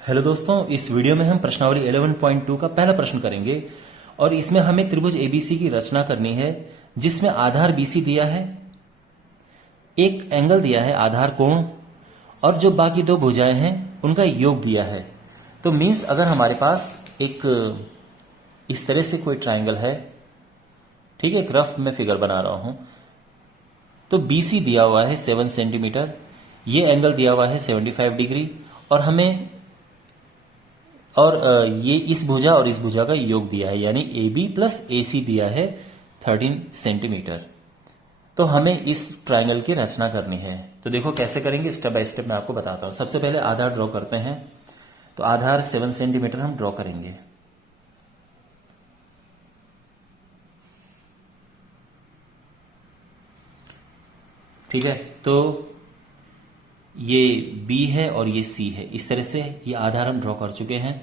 Hello दोस्तों, इस video में हम प्रश्नावली 11.2 का पहला प्रश्न करेंगे और इसमें हमें त्रिभुज एबीसी की रचना करनी है जिसमें आधार बीसी दिया है, एक एंगल दिया है आधार कोण और जो बाकी दो भुजाएं हैं उनका योग दिया है। तो मीन्स अगर हमारे पास एक इस तरह से कोई ट्रायंगल है, ठीक है, एक रफ में फिगर बना रहा हूं, तो बीसी दिया हुआ है 7 सेंटीमीटर, ये एंगल दिया हुआ है 75 डिग्री और हमें ये इस भुजा और इस भुजा का योग दिया है यानी ए बी प्लस ए सी दिया है 13 सेंटीमीटर। तो हमें इस ट्रायंगल की रचना करनी है। तो देखो कैसे करेंगे, स्टेप बाय स्टेप मैं आपको बताता हूं। सबसे पहले आधार ड्रॉ करते हैं। तो आधार 7 सेंटीमीटर हम ड्रॉ करेंगे। ठीक है, तो ये B है और ये C है। इस तरह से ये आधार हम ड्रॉ कर चुके हैं।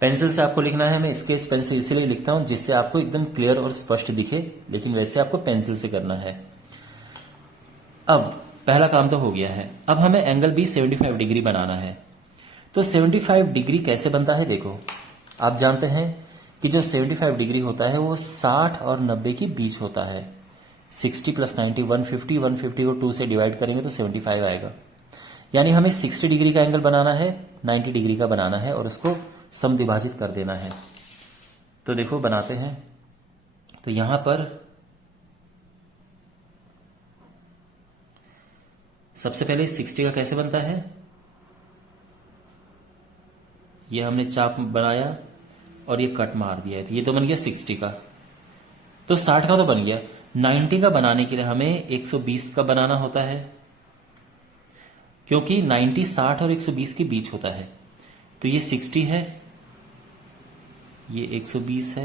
पेंसिल से आपको लिखना है, मैं स्केच पेन से इसलिए लिखता हूं जिससे आपको एकदम क्लियर और स्पष्ट दिखे, लेकिन वैसे आपको पेंसिल से करना है। अब पहला काम तो हो गया है। अब हमें एंगल भी 75 डिग्री बनाना है। तो 75 डिग्री कैसे बनता है, देखो आप जानते हैं कि जो 75 डिग्री होता है वो 60 और 90 के बीच होता है। 60 प्लस 90 150, 150 को 2 से डिवाइड करेंगे तो 75 आएगा। यानी हमें 60 डिग्री का एंगल बनाना है, 90 डिग्री का बनाना है और उसको समद्विभाजित कर देना है। तो देखो बनाते हैं। तो यहां पर सबसे पहले 60 का कैसे बनता है, ये हमने चाप बनाया और ये कट मार दिया है, तो ये तो बन गया 60 का। तो 60 का तो बन गया। 90 का बनाने के लिए हमें 120 का बनाना होता है, क्योंकि 90 60 और 120 के बीच होता है। तो ये 60 है, ये 120 है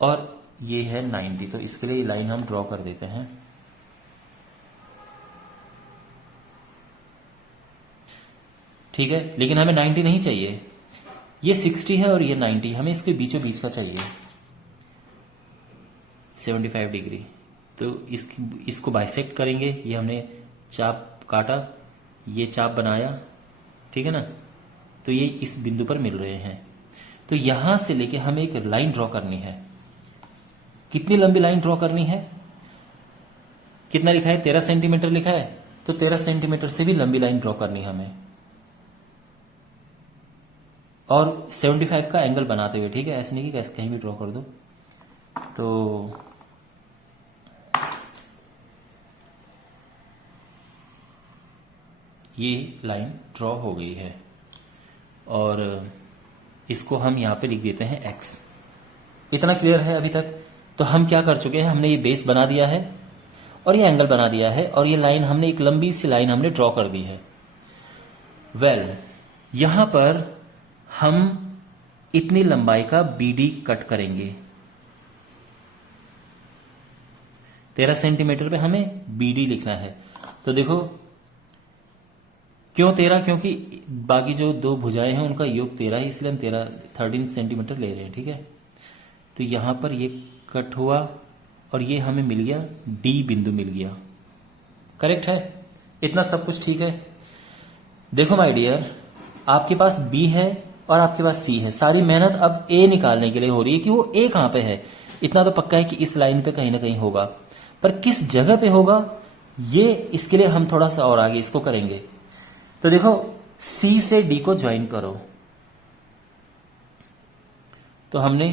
और ये है 90। तो इसके लिए लाइन हम ड्रॉ कर देते हैं। ठीक है, लेकिन हमें 90 नहीं चाहिए, ये 60 है और ये 90, हमें इसके बीचों बीच का चाहिए 75 डिग्री। तो इसको बाइसेक्ट करेंगे। ये हमने चाप काटा, ये चाप बनाया, ठीक है ना। तो ये इस बिंदु पर मिल रहे हैं। तो यहां से लेके हमें एक लाइन ड्रॉ करनी है। कितनी लंबी लाइन ड्रॉ करनी है, कितना लिखा है, 13 सेंटीमीटर लिखा है। तो 13 सेंटीमीटर से भी लंबी लाइन ड्रॉ करनी है हमें और 75 का एंगल बनाते हुए। ठीक है, ऐसे नहीं कि कहीं भी ड्रॉ कर दो। तो ये लाइन ड्रॉ हो गई है और इसको हम यहां पे लिख देते हैं x। इतना क्लियर है अभी तक। तो हम क्या कर चुके हैं, हमने ये बेस बना दिया है और ये एंगल बना दिया है और ये लाइन हमने एक लंबी सी लाइन हमने ड्रॉ कर दी है। यहां पर हम इतनी लंबाई का BD कट करेंगे। 13 सेंटीमीटर पे हमें BD लिखना है। तो देखो क्यों 13, क्योंकि बाकी जो दो भुजाएं हैं उनका योग 13 है, इसलिए हम 13 सेंटीमीटर ले रहे हैं। ठीक है, तो यहां पर ये कट हुआ और ये हमें मिल गया, D बिंदु मिल गया। करेक्ट है, इतना सब कुछ ठीक है। देखो माय डियर, आपके पास B है और आपके पास C है। सारी मेहनत अब A निकालने के लिए हो रही है कि वो A कहां पे है। इतना तो पक्का है कि इस लाइन पे कहीं ना कहीं होगा, पर किस जगह पे होगा ये, इसके लिए हम थोड़ा सा और आगे इसको करेंगे। तो देखो C से D को ज्वाइन करो। तो हमने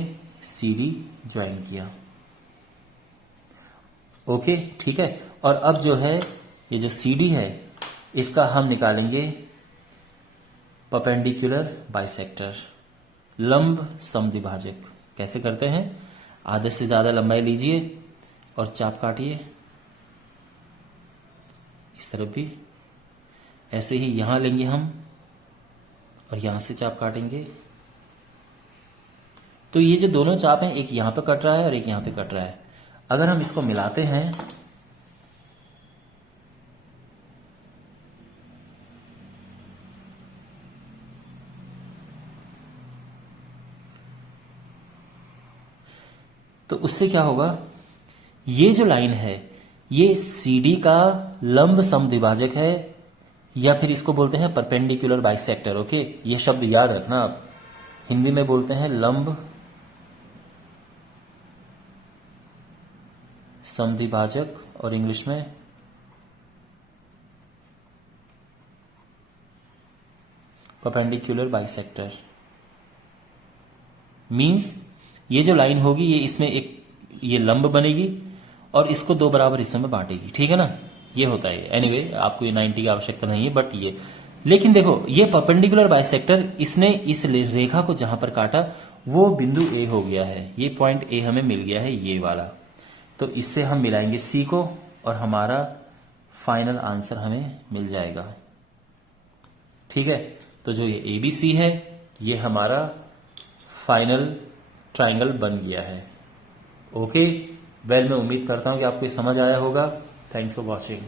CD ज्वाइन किया। ओके, ठीक है। और अब जो है ये जो CD है इसका हम निकालेंगे परपेंडिकुलर बाइसेक्टर, लंब समद्विभाजक। कैसे करते हैं, आधे से ज्यादा लंबाई लीजिए और चाप काटिए, इस तरफ भी ऐसे ही यहां लेंगे हम और यहां से चाप काटेंगे। तो ये जो दोनों चाप हैं, एक यहां पे कट रहा है और एक यहां पे कट रहा है। अगर हम इसको मिलाते हैं तो उससे क्या होगा, ये जो लाइन है ये CD का लंब समद्विभाजक है या फिर इसको बोलते हैं परपेंडिकुलर बाइसेक्टर। ओके, ये शब्द याद रखना आप। हिंदी में बोलते हैं लंब समद्विभाजक और इंग्लिश में परपेंडिकुलर बाइसेक्टर। मींस ये जो लाइन होगी ये इसमें एक ये लंब बनेगी और इसको दो बराबर हिस्सों में बांटेगी, ठीक है ना। ये होता है। एनीवे आपको ये 90 की आवश्यकता नहीं है, बट ये लेकिन देखो ये परपेंडिकुलर बाइसेक्टर, इसने इस रेखा को जहां पर काटा वो बिंदु ए हो गया है, ये पॉइंट ए हमें मिल गया है ये वाला। तो इससे हम मिलाएंगे सी को और हमारा फाइनल आंसर हमें मिल जाएगा, ठीक है। तो जो ये एबीसी है ये हमारा फाइनल ट्राइंगल बन गया है। ओके, वेल मैं उम्मीद करता हूं कि आपको ये समझ आया होगा। Thanks for watching.